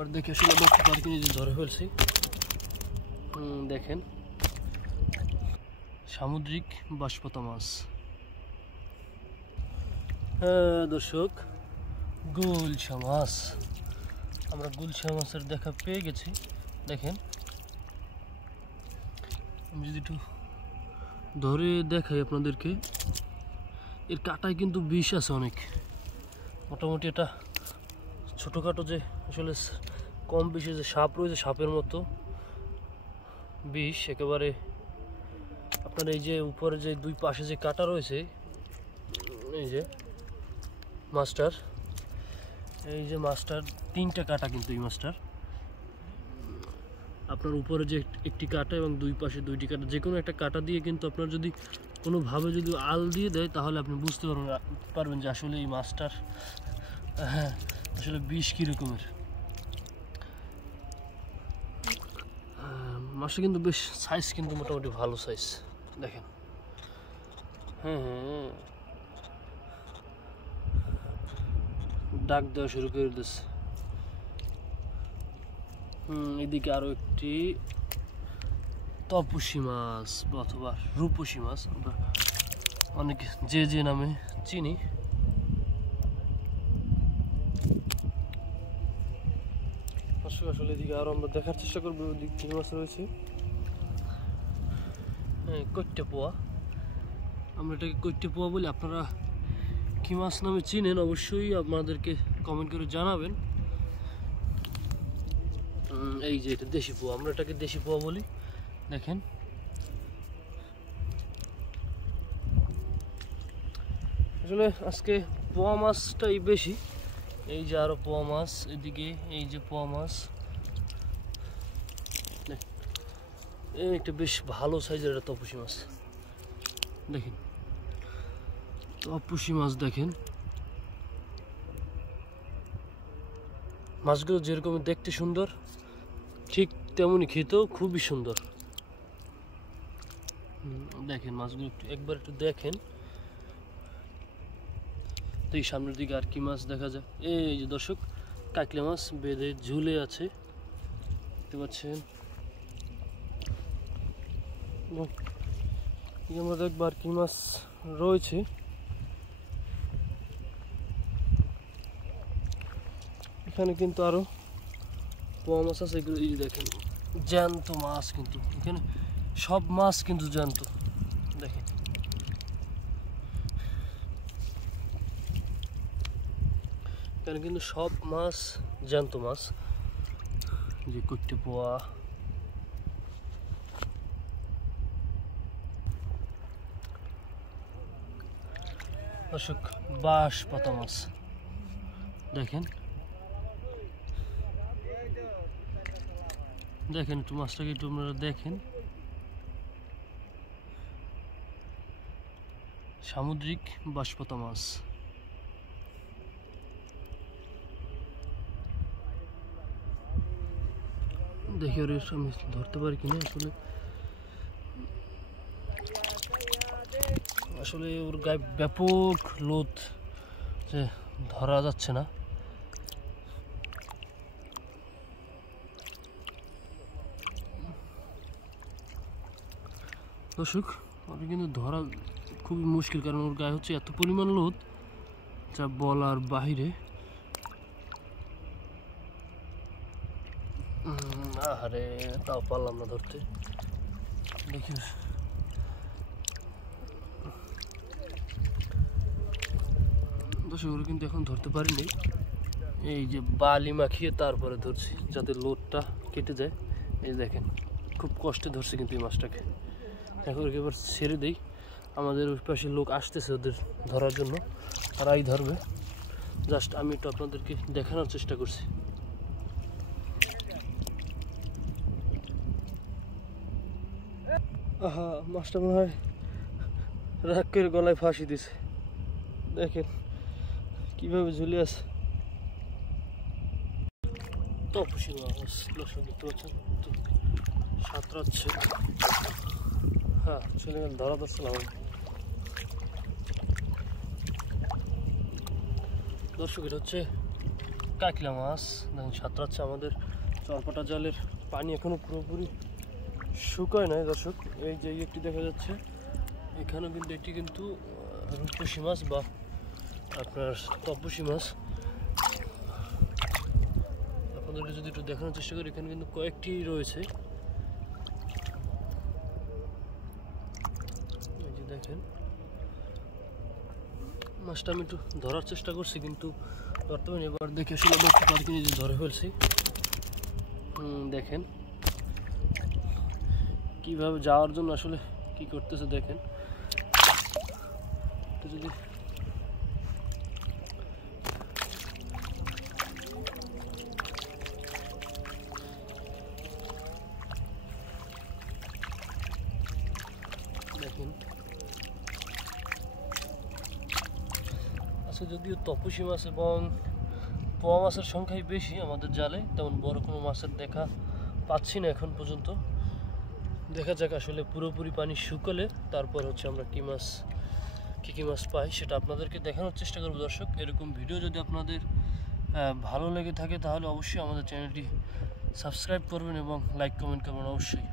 আর দেখে আসলে দেখতে পারি কিনে যে ধরে ফেলছি। দেখেন সামুদ্রিক বাঁশপাতা মাছ। হ্যাঁ দর্শক, গুলশা মাছ, আমরা গুলশা মাছের দেখা পেয়ে গেছি। দেখেন আমি যদি একটু ধরে দেখাই আপনাদেরকে, এর কাঁটায় কিন্তু বিষ আছে অনেক। মোটামুটি এটা ছোটোখাটো যে আসলে কম বিষে যে সাপ রয়েছে, সাপের মতো বিষ একেবারে। আপনার এই যে উপরে যে দুই পাশে যে কাঁটা রয়েছে, এই যে মাছটার, এই যে মাছটার 3টা কাঁটা কিন্তু এই মাছটার। আপনার উপরে যে একটি কাঁটা এবং দুই পাশে 2টি কাঁটা, যে কোনো একটা কাঁটা দিয়ে কিন্তু আপনার যদি কোনোভাবে যদি আল দিয়ে দেয় তাহলে আপনি বুঝতে পারবেন যে আসলে এই মাছটার আসলে বিষ কীরকমের। মাছটা কিন্তু বেশ সাইজ কিন্তু মোটামুটি ভালো সাইজ। দেখেন হ্যাঁ হ্যাঁ, ডাক দেওয়া শুরু করে দিচ্ছে। এদিকে আরো একটি তপসী মাছ অথবা রূপসী মাছ, আমরা অনেকে যে যে নামে চিনি। আসলে এদিকে আরো আমরা দেখার চেষ্টা করবো ওদিক কি মাছ রয়েছে। হ্যাঁ, কৈটে পোয়া, আমরা এটাকে কৈটে পোয়া বলি। আপনারা কি মাছ নামে চিনেন অবশ্যই আপনাদেরকে কমেন্ট করে জানাবেন। এই যে এটা দেশি পোয়া, আমরা এটাকে দেশি পোয়া বলি। দেখেন আসলে আজকে পোয়া মাছটাই বেশি। এই যে আরো পোয়া মাছ, এদিকে এই যে পোয়া মাছ, এই একটা বেশ ভালো সাইজের একটা তপসী মাছ। দেখেন তপসী মাছ, দেখেন মাছগুলো যেরকম দেখতে সুন্দর, ঠিক তেমনি খেতেও খুবই সুন্দর। দেখেন মাছগুলো একবার একটু দেখেন। তো এই সামনের দিকে আর কি মাছ দেখা যায়, এই যে দর্শক কাকলে মাছ বেঁধে ঝুলে আছে, দেখতে পাচ্ছেন। আমরা দেখবো আর কি মাছ রয়েছে। এখানে কিন্তু আরো পোয়া মাছ আছে, এগুলো এই দেখেন জ্যান্ত মাছ, কিন্তু এখানে সব মাছ কিন্তু জ্যান্ত। দেখেন এখানে কিন্তু সব মাছ জ্যান্ত মাছ, যে কৈটে পোয়া, দর্শক বাঁশপাতা মাছ। দেখেন দেখেন একটু মাছটাকে একটু আপনারা দেখেন। সামুদ্রিক বাঁশপাতা মাছ। দেখি ওর আমি ধরতে পারি কিনা। আসলে ওর গায়ে ব্যাপক লোদ, যে ধরা যাচ্ছে না। দর্শক ওর কিন্তু ধরা খুবই মুশকিল, কারণ ওর গায়ে হচ্ছে এত পরিমাণ লোদ যা বলার বাহিরে। আরে তাও পারলাম না ধরতে। দেখি দর্শক ওরা কিন্তু এখন ধরতে পারিনি। এই যে বালি মাখিয়ে তারপরে ধরছি যাতে লোদটা কেটে যায়। এই দেখেন খুব কষ্টে ধরছে কিন্তু এই মাছটাকে। এখন এবার ছেড়ে দেই, আমাদের ওই পাশে লোক আসতেছে ওদের ধরার জন্য, তারাই ধরবে। জাস্ট আমি একটু আপনাদেরকে দেখানোর চেষ্টা করছি। আহা, মাছটা মনে হয় রাগ করে গলায় ফাঁসি দিছে। দেখেন কিভাবে ঝুলে আছে। তপসী মাছ দর্শক দেখতে পাচ্ছেন, সাঁতরাচ্ছে। হ্যাঁ চলে গেল, ধরা ধরছিলাম দর্শক। এটা হচ্ছে কাঁকড়া মাছ দেখেন সাঁতরাচ্ছে। আমাদের চরপাটা জালের পানি এখনো পুরোপুরি শুকায় নাই দর্শক। এই যে একটি দেখা যাচ্ছে এখানেও কিন্তু এটি কিন্তু রূপসী মাছ বা আপনার তপসী মাছ। আপনাদের যদি একটু দেখানোর চেষ্টা করি, এখানে কিন্তু কয়েকটি রয়েছে। এই যে দেখেন মাছটা আমি একটু ধরার চেষ্টা করছি কিন্তু বর্তমানে এবার দেখে আসলে ধরতে পারি কিনা, যে ধরে ফেলছি। দেখেন কিভাবে যাওয়ার জন্য আসলে কি করতেছে দেখেন। তো যদি দেখেন আচ্ছা, যদিও তপসী মাছ এবং পোয়া মাছের সংখ্যাই বেশি আমাদের জালে, তেমন বড় কোনো মাছের দেখা পাচ্ছি না এখন পর্যন্ত। দেখা যাক আসলে পুরোপুরি পানি শুকলে তারপর হচ্ছে আমরা কী মাছ পাই সেটা আপনাদেরকে দেখানোর চেষ্টা করব দর্শক। এরকম ভিডিও যদি আপনাদের ভালো লেগে থাকে তাহলে অবশ্যই আমাদের চ্যানেলটি সাবস্ক্রাইব করবেন এবং লাইক কমেন্ট করবেন অবশ্যই।